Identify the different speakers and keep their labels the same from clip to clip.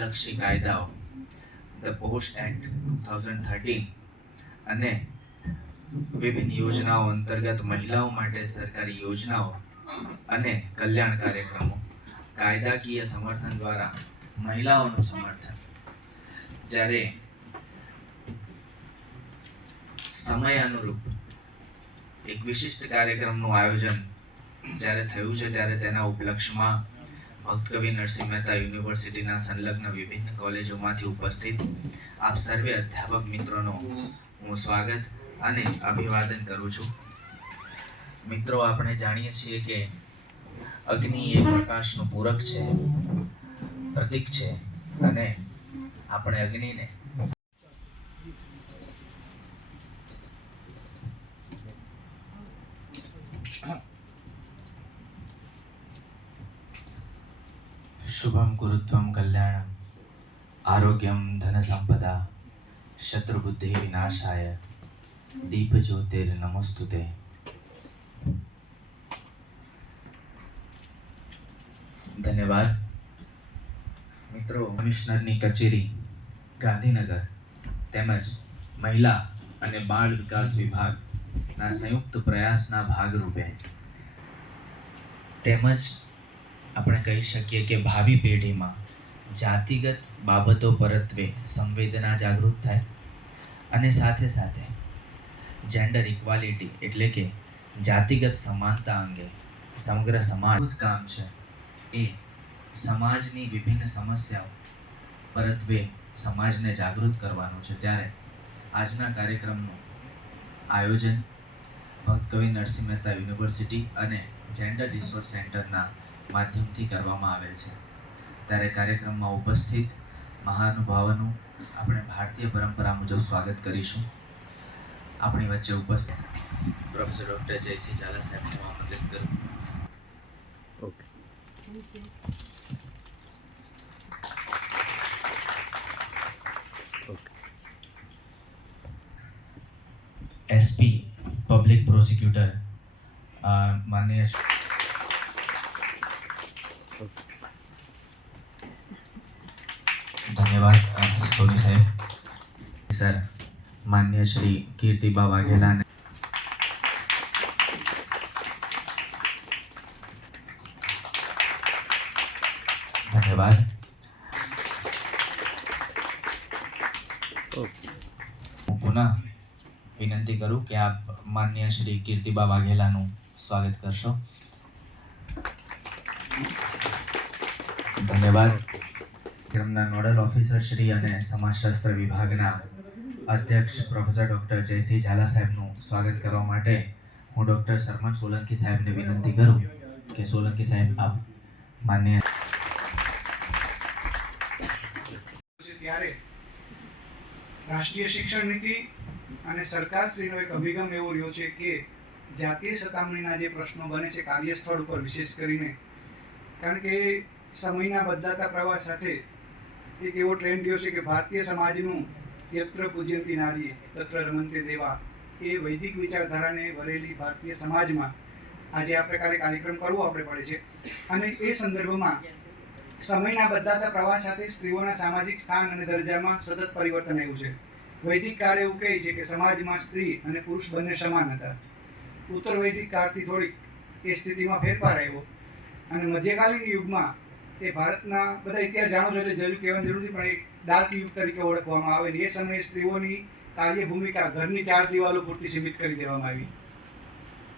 Speaker 1: મહિલાલક્ષી કાયદાઓ the post act two thousand thirteen અને વિભિન્ન યોજનાઓ અંતર્ગત મહિલાઓ માટે સરકારી યોજનાઓ અને કલ્યાણ કાર્યક્રમો, કાયદાકીય સમર્થન દ્વારા મહિલાઓનું સમર્થન. જ્યારે સમય અનુરૂપ એક વિશિષ્ટ કાર્યક્રમનું આયોજન જ્યારે થયું છે, ત્યારે તેના ઉપલક્ષમાં ભક્ત કવિ નરસિંહ મહેતા યુનિવર્સિટીના સંલગ્ન વિભિન્ન કોલેજોમાંથી ઉપસ્થિત. આપ સર્વે અધ્યાપક મિત્રોનો હું સ્વાગત અને અભિવાદન કરું છું. મિત્રો, આપણે જાણીએ છીએ કે અગ્નિ એ પ્રકાશનું પૂરક છે, પ્રતીક છે અને આપણે અગ્નિને શુભમ ગુરુત્વમ કલ્યાણમ આરોગ્યમ ધન સંપદા શત્રુબુદ્ધિ વિનાશાય દીપ જ્યોતિર નમસ્તુતે મિત્રો કમિશનરની કચેરી ગાંધીનગર તેમજ મહિલા અને બાળ વિકાસ વિભાગના સંયુક્ત પ્રયાસના ભાગરૂપે તેમજ આપણે કહી શકીએ કે ભાવિ પેઢીમાં જાતિગત બાબતો પરત્વે સંવેદના જાગૃત થાય અને સાથે સાથે જેન્ડર ઇક્વાલિટી એટલે કે જાતિગત સમાનતા અંગે સમગ્ર સમાજ કામ છે. એ સમાજની વિભિન્ન સમસ્યાઓ પરત્વે સમાજને જાગૃત કરવાનું છે. ત્યારે આજના કાર્યક્રમનું આયોજન ભક્ત કવિ નરસિંહ મહેતા યુનિવર્સિટી અને જેન્ડર રિસોર્સ સેન્ટરના માધ્યમથી કરવામાં આવેલ છે. ત્યારે કાર્યક્રમમાં ઉપસ્થિત મહાનુભાવોનું આપણે ભારતીય પરંપરા મુજબ સ્વાગત કરીશું. આપણી વચ્ચે ઉપસ્થિત પ્રોફેસર ડૉક્ટર જયસિંહ ઝાલા સાહેબનું આમંત્રિત કરું. એસપી પબ્લિક પ્રોસિક્યુટર માન્ય ધન્યવાદ સોની સાહેબ. સર, માન્ય શ્રી કીર્તિબા વાઘેલાને. ધન્યવાદ. હું પુનઃ વિનંતી કરું કે આપ માન્ય શ્રી કીર્તિબા વાઘેલાનું સ્વાગત કરશો. ધન્યવાદ. કાર્યક્રમના નોડલ ઓફિસર શ્રી અને સમાજશાસ્ત્ર વિભાગના અધ્યક્ષ પ્રોફેસર ડૉક્ટર જયસિંહ ઝાલા સાહેબનું સ્વાગત કરવા માટે હું ડૉક્ટર સરમન સોલંકી સાહેબને વિનંતી કરું કે સોલંકી સાહેબ, આપ માન્ય
Speaker 2: ત્યારે રાષ્ટ્રીય શિક્ષણ નીતિ અને સરકારશ્રીનો એક અભિગમ એવો રહ્યો છે કે જાતીય સતામણીના જે પ્રશ્નો બને છે, કાર્યસ્થળ ઉપર વિશેષ કરીને, કારણ કે સમયના બદલાતા પ્રવાહ સાથે એક એવો ટ્રેન્ડ રહ્યો છે કે ભારતીય સમાજનું યત્ર પૂજ્યંતી નારી તત્ર રમંતે દેવા. એ વૈદિક વિચારધારાને વરેલી ભારતીય સમાજમાં આજે આ પ્રકારે કાર્યક્રમ કરવો આપણે પડે છે. અને એ સંદર્ભમાં સમયના બદલાતા પ્રવાહ સાથે સ્ત્રીઓના સામાજિક સ્થાન અને દરજામાં સતત પરિવર્તન આવ્યું છે. વૈદિક કાળ એવું કહે છે કે સમાજમાં સ્ત્રી અને પુરુષ બંને સમાન હતા. ઉત્તર વૈદિક કાળથી થોડીક એ સ્થિતિમાં ફેરફાર આવ્યો. અને મધ્યકાલીન યુગમાં એ ભારતના બધા ઇતિહાસ જાણો છો એટલે જરૂર કહેવાની જરૂર નથી, પણ એક ડાર્ક યુગ તરીકે ઓળખવામાં આવે એ સમયે સ્ત્રીઓની કાર્ય ભૂમિકા ઘરની ચાર દિવાલો પૂરતી સીમિત કરી દેવામાં આવી.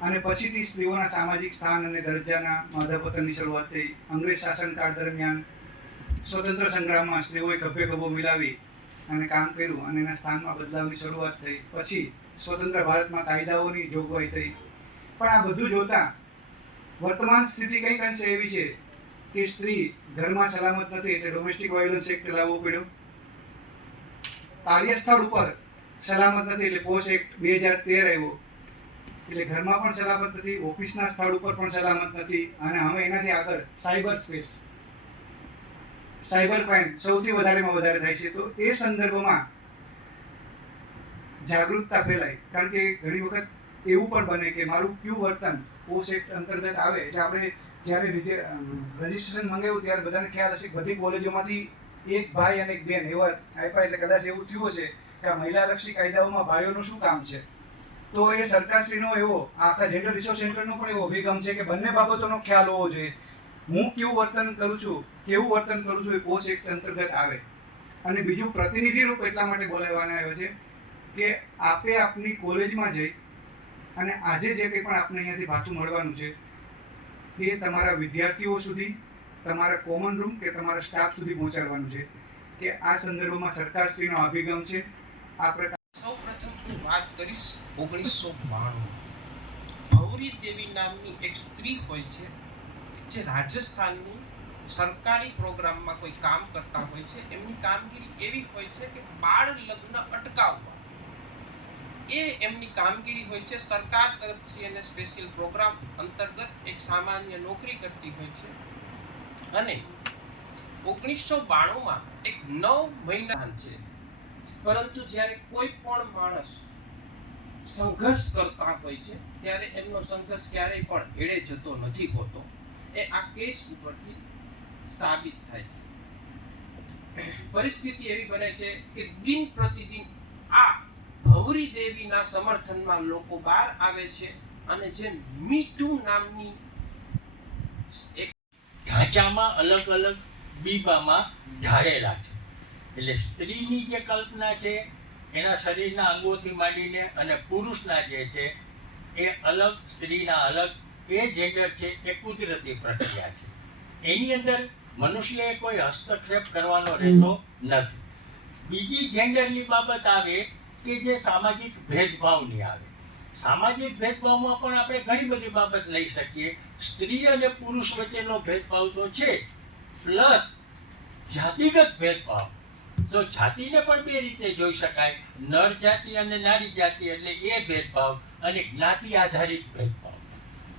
Speaker 2: અને પછીથી સ્ત્રીઓના સામાજિક સ્થાન અને દરજ્જાના માધાપતનની શરૂઆત થઈ. અંગ્રેજ શાસનકાળ દરમિયાન સ્વતંત્ર સંગ્રામમાં સ્ત્રીઓએ ખભે ખભો મિલાવી અને કામ કર્યું અને એના સ્થાનમાં બદલાવની શરૂઆત થઈ. પછી સ્વતંત્ર ભારતમાં કાયદાઓની જોગવાઈ થઈ. પણ આ બધું જોતાં વર્તમાન સ્થિતિ કંઈક અંશે એવી છે કે સ્ત્રી ઘરમાં સલામત નથી એટલે ડોમેસ્ટિક વાયોલન્સ એક્ટ લાવવો પડ્યો. કાર્યસ્થળ ઉપર સલામત નથી એટલે પોસ્ટ એક્ટ બે હજાર તેર આવ્યો. એટલે ઘરમાં પણ સલામત નથી, ઓફિસના સ્થળ ઉપર પણ સલામત નથી અને હવે એનાથી આગળ સાયબર સ્પેસ સાયબર ક્રાઇમ સૌથી વધારેમાં વધારે થાય છે. તો એ સંદર્ભમાં જાગૃતતા ફેલાય. કારણ કે ઘણી વખત એવું પણ બને કે મારું કયું વર્તન પોસ્ટ એક્ટ અંતર્ગત આવે એટલે આપણે જ્યારે રજિસ્ટ્રેશન મંગાવ્યું ત્યારે બધાને ખ્યાલ હશે બધી કોલેજોમાંથી એક ભાઈ અને એક બેન એવા આપ્યા એટલે કદાચ એવું થયું છે કે આ મહિલાલક્ષી કાયદાઓમાં ભાઈઓનું શું કામ છે? તો એ સરકારશ્રીનો એવો આખા જેન્ડર રિસોર્સ સેન્ટરનો પણ એવો અભિગમ છે કે બંને બાબતોનો ખ્યાલ હોવો જોઈએ. હું કેવું વર્તન કરું છું, કેવું વર્તન કરું છું એ પોસ્ટ એક અંતર્ગત આવે. અને બીજું પ્રતિનિધિ રૂપ એટલા માટે બોલાવવાના આવ્યો છે કે આપે આપની કોલેજમાં જઈ અને આજે જે કંઈ પણ આપને અહીંયાથી ભાથું મળવાનું છે એ તમારા વિદ્યાર્થીઓ સુધી, તમારા કોમન રૂમ કે તમારા સ્ટાફ સુધી પહોંચાડવાનું છે. કે આ સંદર્ભમાં સરકારશ્રીનો અભિગમ છે. આ પ્રકાર
Speaker 3: સૌ પ્રથમ હું વાત કરીશ ઓગણીસો બાણું. ભૌરી દેવી નામની એક સ્ત્રી હોય છે, જે રાજસ્થાનની સરકારી પ્રોગ્રામમાં કોઈ કામ કરતા હોય છે. એમની કામગીરી એવી હોય છે કે બાળ લગ્ન અટકાવવા. એ એમની કામગીરી હોય છે. સરકાર તરફથી એને સ્પેશિયલ પ્રોગ્રામ અંતર્ગત એક સામાન્ય નોકરી કરતી હોય છે. અને ઓગણીસો બાણુંમાં એક નવ મહિના છે. પરંતુ જ્યારે કોઈ પણ માણસ સંઘર્ષ કરતા હોય છે, ત્યારે એમનો સંઘર્ષ ક્યારેય પણ એળે જતો નથી હોતો. એ આ કેસ ઉપરથી સાબિત થાય છે. પરિસ્થિતિ એવી બને છે કે દિન પ્રતિદિન આ ભૌરી દેવીના સમર્થનમાં લોકો બહાર આવે છે અને જે મી ટુ નામની એક
Speaker 4: ઢાંચામાં અલગ અલગ બીબામાં ઢાળેલા છે. એટલે સ્ત્રીની જે કલ્પના છે, એના શરીરના અંગોથી માંડીને અને પુરુષના જે છે, એ અલગ, સ્ત્રીના અલગ, એ જેન્ડર છે, એ કુદરતી પ્રક્રિયા છે. એની અંદર મનુષ્યએ કોઈ હસ્તક્ષેપ કરવાનો રહેતો નથી. બીજી જેન્ડરની બાબત આવે કે જે સામાજિક ભેદભાવની આવે. સામાજિક ભેદભાવમાં પણ આપણે ઘણી બધી બાબત લઈ શકીએ. સ્ત્રી અને પુરુષ વચ્ચેનો ભેદભાવ તો છે. પ્લસ જાતિગત ભેદભાવ. તો જાતિને પણ બે રીતે જોઈ શકાય. નર જાતિ અને નારી જાતિ એટલે એ ભેદભાવ અને જ્ઞાતિ આધારિત ભેદભાવ.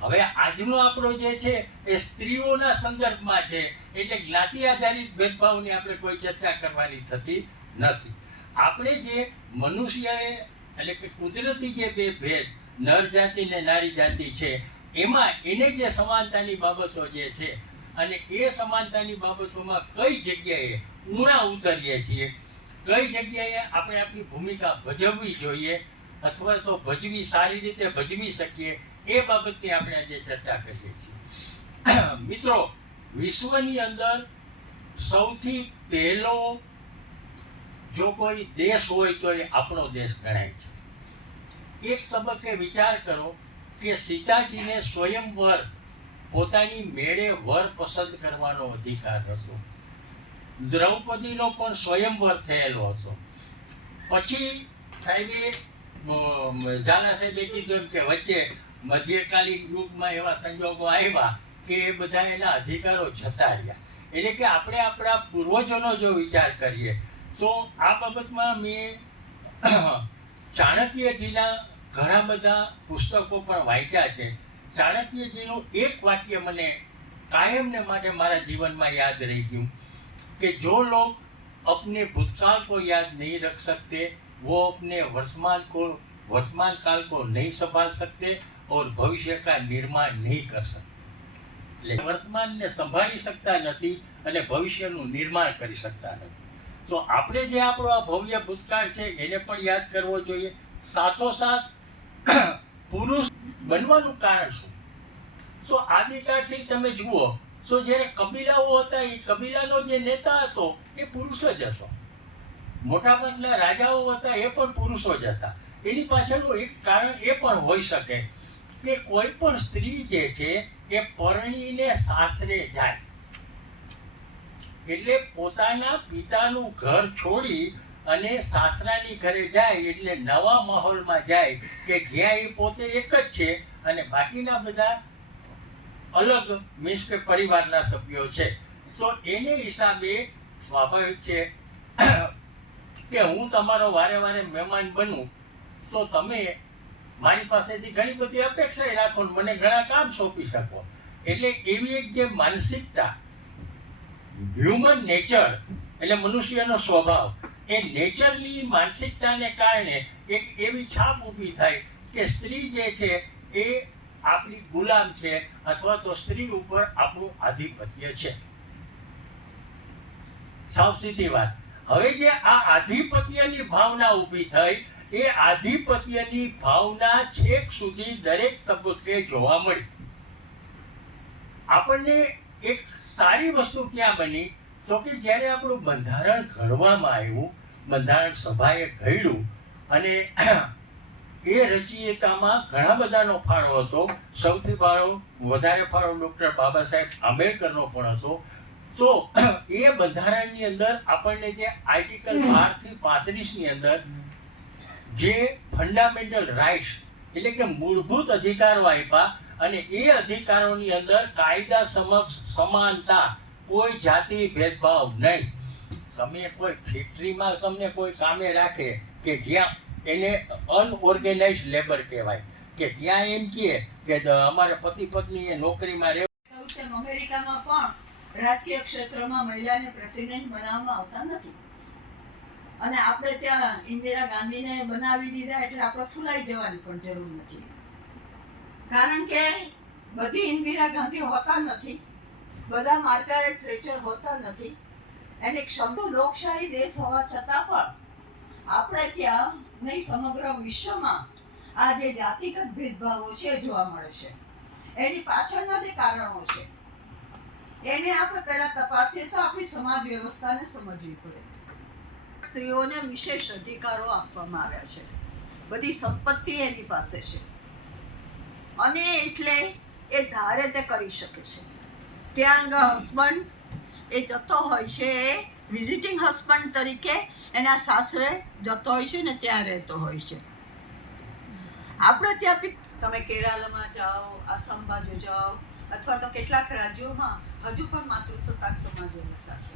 Speaker 4: હવે આજનો આપણો જે છે એ સ્ત્રીઓના સંદર્ભમાં છે. એટલે જ્ઞાતિ આધારિત ભેદભાવની આપણે કોઈ ચર્ચા કરવાની થતી નથી. આપણે જે મનુષ્યએ, એટલે કે કુદરતી જે બે ભેદ, નર જાતિ ને નારી જાતિ છે, એમાં એને જે સમાનતાની બાબતો જે છે, અને એ સમાનતાની બાબતોમાં કઈ જગ્યાએ ઊણા ઉતરીએ છીએ, કઈ જગ્યાએ આપણે આપણી ભૂમિકા ભજવવી જોઈએ, અથવા તો ભજવી, સારી રીતે ભજવી શકીએ, એ બાબતની આપણે આજે ચર્ચા કરીએ છીએ. મિત્રો, વિશ્વની અંદર સૌથી પહેલો જો કોઈ દેશ હોય તો એ આપણો દેશ ગણાય છે. એક તબક્કે વિચાર કરો કે સીતાજીને સ્વયંવર પોતાની મેળે વર પસંદ કરવાનો અધિકાર હતો. દ્રૌપદીનો પણ સ્વયંવર થયેલો હતો. પછી સાહેબે ઝાલા સાહેબે કીધું એમ કે વચ્ચે મધ્યકાલીન યુગમાં એવા સંજોગો આવ્યા કે એ બધા એના અધિકારો જતા રહ્યા. એટલે કે આપણે આપણા પૂર્વજોનો જો વિચાર કરીએ તો આ બાબતમાં મેં ચાણક્યજીના ઘણા બધા પુસ્તકો પણ વાંચ્યા છે ચાણક્યજીનું એક વાક્ય મને કાયમને માટે મારા જીવનમાં યાદ રહી ગયું कि जो लोग अपने भूतकाल को याद नहीं रख सकते वो अपने वर्तमान को वर्तमान काल को नहीं संभाल सकते और भविष्य का निर्माण नहीं कर सकते એટલે વર્તમાનને સંભાળી શકતા નથી અને ભવિષ્યનું નિર્માણ કરી શકતા નથી તો આપણે જે આપણો આ ભવ્ય ભૂતકાળ છે, એને પણ યાદ કરવો જોઈએ. સાથોસાથ પુરુષ બનવાનું કારણ શું? તો આદિકાળથી તમે જુઓ, તો જ્યારે કબીલાઓ હતા, એ કબીલાનો જે નેતા હતો, એ પુરુષ જ હતો. મોટાભાગના રાજાઓ હતા, એ પણ પુરુષો જ હતા. એની પાછળનું એક કારણ એ પણ હોઈ શકે કે કોઈ પણ સ્ત્રી જે છે, એ પરણીને સાસરે જાય. એટલે પોતાના પિતાનું ઘર છોડી અને સાસરાની ઘરે જાય એટલે નવા માહોલમાં જાય કે જ્યાં એ પોતે એક જ છે અને બાકીના બધા અલગ મીન્સ કે પરિવારના સભ્યો છે. તો એને હિસાબે સ્વાભાવિક છે કે હું તમારો વારે વારે મહેમાન બનું તો તમે મારી પાસેથી ઘણી બધી અપેક્ષા રાખો મને ઘણા કામ સોંપી શકો. એટલે એવી એક જે માનસિકતા હ્યુમન નેચર એટલે મનુષ્યનો સ્વભાવ, એ નેચરની માનસિકતાને કારણે એક એવી છાપ ઊભી થાય કે સ્ત્રી જે છે એ આપણી ગુલામ છે અથવા તો સ્ત્રી ઉપર આપણું આધિપત્ય છે. સાવ સીધી વાત. હવે જે આ આધિપત્યની ભાવના ઊભી થઈ, એ આધિપત્યની ભાવના છેક સુધી દરેક તબક્કે જોવા મળી. આપણને એક સારી વસ્તુ ક્યાં બની? તો કે જ્યારે આપણું બંધારણ ઘડવામાં આવ્યું, બંધારણ સભાએ ઘડ્યું, અને એ રચયિતામાં ઘણા બધાનો ફાળો હતો. સૌથી ફાળો, વધારે ફાળો ડૉક્ટર બાબા સાહેબ આંબેડકરનો પણ હતો. તો એ બંધારણની અંદર આપણને જે આર્ટિકલ બારથી પાંત્રીસની અંદર જે ફંડામેન્ટલ રાઇટ્સ એટલે કે મૂળભૂત અધિકારો આપ્યા અને એ અધિકારોની અંદર કાયદા સમક્ષ સમાનતા, કોઈ જાતિ ભેદભાવ નહીં. તમે કોઈ ફેક્ટરીમાં તમને કોઈ કામે રાખે કે જ્યાં એને અનઓર્ગેનાઇઝ લેબર કહેવાય, કે ત્યાં એમ કહે કે અમારે પતિ પત્ની એ નોકરીમાં રહેવું.
Speaker 5: અમેરિકામાં પણ રાજકીય ક્ષેત્રમાં મહિલાને પ્રેસિડેન્ટ બનાવવામાં આવતા નથી. અને આપણે ત્યાં ઇન્દિરા ગાંધીને બનાવી દીધા એટલે આપણે ફૂલાઈ જવાની પણ જરૂર નથી. કારણ કે બધી ઇન્દિરા ગાંધી હોતા નથી. બધા માર્ગારેટ થ્રેચર હોતા નથી. એને શબ્દો લોકશાહી દેશ હોવા છતાં પણ આપણે ત્યાં નહીં, સમગ્ર વિશ્વમાં આ જે જાતિગત ભેદભાવો છે જોવા મળે છે. એની પાછળના જે કારણો છે, એને આપણે પહેલાં તપાસીએ તો આપણી સમાજ વ્યવસ્થાને સમજવી પડે. સ્ત્રીઓને વિશેષ અધિકારો આપવામાં આવ્યા છે. બધી સંપત્તિ એની પાસે છે. અને એટલે એ ધારે તે કરી શકે છે. ત્યાં આગળ હસબન્ડ એ જતો હોય છે એ વિઝિટિંગ હસબન્ડ તરીકે એના સાસરે જતો હોય છે ને ત્યાં રહેતો હોય છે. આપણે ત્યાં તમે કેરાલામાં જાઓ, આસામ બાજુ જાઓ, અથવા તો કેટલાક રાજ્યોમાં હજુ પણ માતૃસત્તાક સમાજ વ્યવસ્થા છે.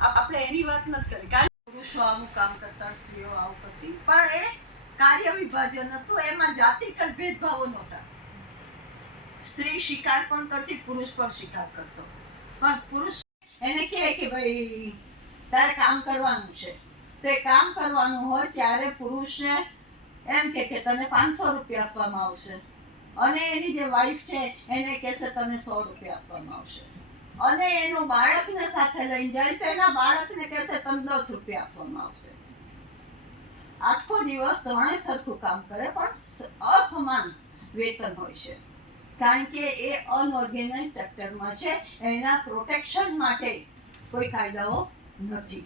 Speaker 5: આપણે એની વાત નથી કરી. કારણ પુરુષો આવું કામ કરતા, સ્ત્રીઓ આવું કરતી, પણ એ કાર્ય વિભાજન હતું એમાં જાતિગત ભેદભાવો નહોતા. સ્ત્રી શિકાર પણ કરતી, પુરુષ પણ શિકાર કરતો. પણ પુરુષ એને કહે કે ભાઈ, તારે કામ કરવાનું છે. તો એ કામ કરવાનું હોય ત્યારે પુરુષને એમ કે કે તને પાંચસો રૂપિયા આપવામાં આવશે. અને એની જે વાઈફ છે, એને કહેશે તને સો રૂપિયા આપવામાં આવશે. અને એનું બાળકને સાથે લઈને જાય તો એના બાળકને કહેશે તને દસ રૂપિયા આપવામાં આવશે. આખો દિવસ ત્રણેય સરખું કામ કરે, પણ અસમાન વેતન હોય છે. કારણ કે એ અનઓર્ગેનાઇઝ સેક્ટરમાં છે, એના પ્રોટેક્શન માટે કોઈ કાયદાઓ નથી.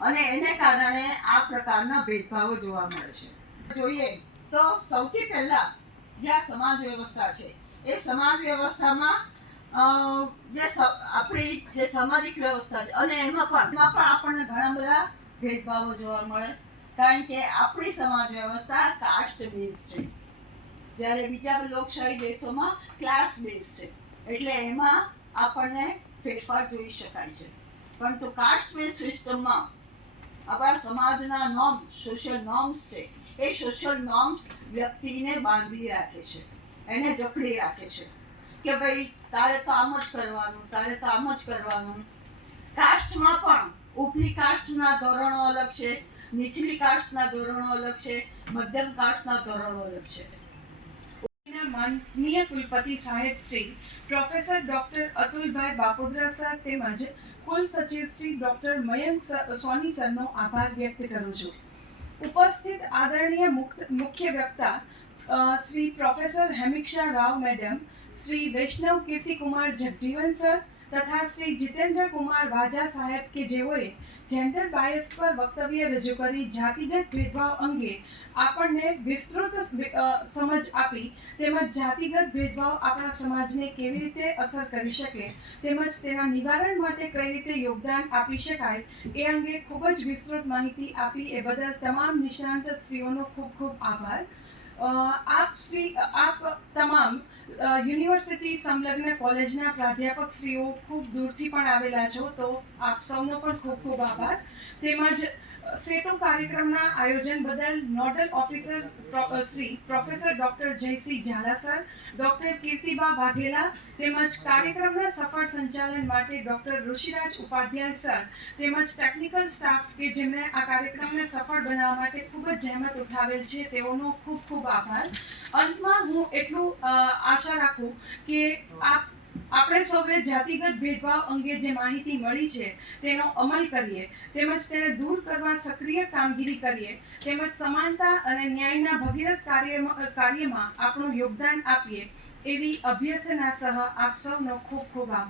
Speaker 5: અને એને કારણે આ પ્રકારના ભેદભાવો જોવા મળે છે. જોઈએ તો સૌથી પહેલા જે આ સમાજ વ્યવસ્થા છે, એ સમાજ વ્યવસ્થામાં જે આપણી જે સામાજિક વ્યવસ્થા છે, અને એમાં પણ એમાં પણ આપણને ઘણા બધા ભેદભાવો જોવા મળે. કારણ કે આપણી સમાજ વ્યવસ્થા કાસ્ટ બેઝ છે. જ્યારે બીજા લોકશાહી દેશોમાં ક્લાસ બેઝ છે. એટલે એમાં આપણને ફેરફાર જોઈ શકાય છે. પરંતુ કાસ્ટ બેઝ સિસ્ટમમાં આપણા સમાજના નોર્મ સોશિયલ નોર્મ્સ છે. એ સોશિયલ નોર્મ્સ વ્યક્તિને બાંધી રાખે છે. એને જકડી રાખે છે. કે ભાઈ, તારે તો આમ જ કરવાનું, તારે તો આમ જ કરવાનું. કાસ્ટમાં પણ ઉપલી કાસ્ટના ધોરણો અલગ છે. નીચલી કાસ્ટના ધોરણો અલગ છે, મધ્યમ કાસ્ટના ધોરણો અલગ છે.
Speaker 6: માનનીય કુલપતિ સાહેબ Shri professor doctor Atulbhai Bapodara sir તેમજ કુલ સચિવ શ્રી ડોક્ટર મયંક સોની સરનો આભાર વ્યક્ત કરું છું. ઉપસ્થિત આદરણીય મુખ્ય વક્તા Shri professor Hemiksha Rao madam, Shri Vaishnav Kirtikumar Jagjivan sir તથા શ્રી જીતેન્દ્ર કુમાર વાજા સાહેબ કે જેઓએ જેન્ડર બાયસ પર વક્તવ્ય રજૂ કરી જાતિગત ભેદભાવ અંગે આપણને વિસ્તૃત સમજ આપી તેમજ જાતિગત ભેદભાવ આપણા સમાજને કેવી રીતે અસર કરી શકે તેમજ તેના નિવારણ માટે કઈ રીતે યોગદાન આપી શકાય એ અંગે ખૂબ જ વિસ્તૃત માહિતી આપી એ બદલ તમામ નિષ્ણાંત શ્રીઓનો ખૂબ ખૂબ આભાર. આપ શ્રી, આપ તમામ યુનિવર્સિટી સંલગ્ન કોલેજના પ્રાધ્યાપક શ્રીઓ ખૂબ દૂરથી પણ આવેલા છો, તો આપ સૌનો પણ ખૂબ ખૂબ આભાર. તેમજ સેતુ કાર્યક્રમના આયોજન બદલ nodal officer Shri professor doctor Jaysinh Zala sir, doctor Kirtiba Vaghela તેમજ કાર્યક્રમના સફળ સંચાલન માટે ડોક્ટર ઋષિરાજ ઉપાધ્યાય સર તેમજ ટેકનિકલ સ્ટાફ કે જેમણે આ કાર્યક્રમને સફળ બનાવવા માટે ખૂબ જ જહેમત ઉઠાવેલ છે તેઓનો ખૂબ ખૂબ આભાર. અંતમાં હું એટલું આશા રાખું કે આપ આપણે સૌએ જાતિગત ભેદભાવ અંગે જે માહિતી મળી છે, તેનો અમલ કરીએ, તેમજ તેને દૂર કરવા સક્રિય કામગીરી કરીએ, તેમજ સમાનતા અને ન્યાયના ભગીરથ કાર્યમાં કાર્યમાં આપણું યોગદાન આપીએ, એવી અભ્યર્થના સહ આપ સૌનો ખૂબ ખૂબ આભાર.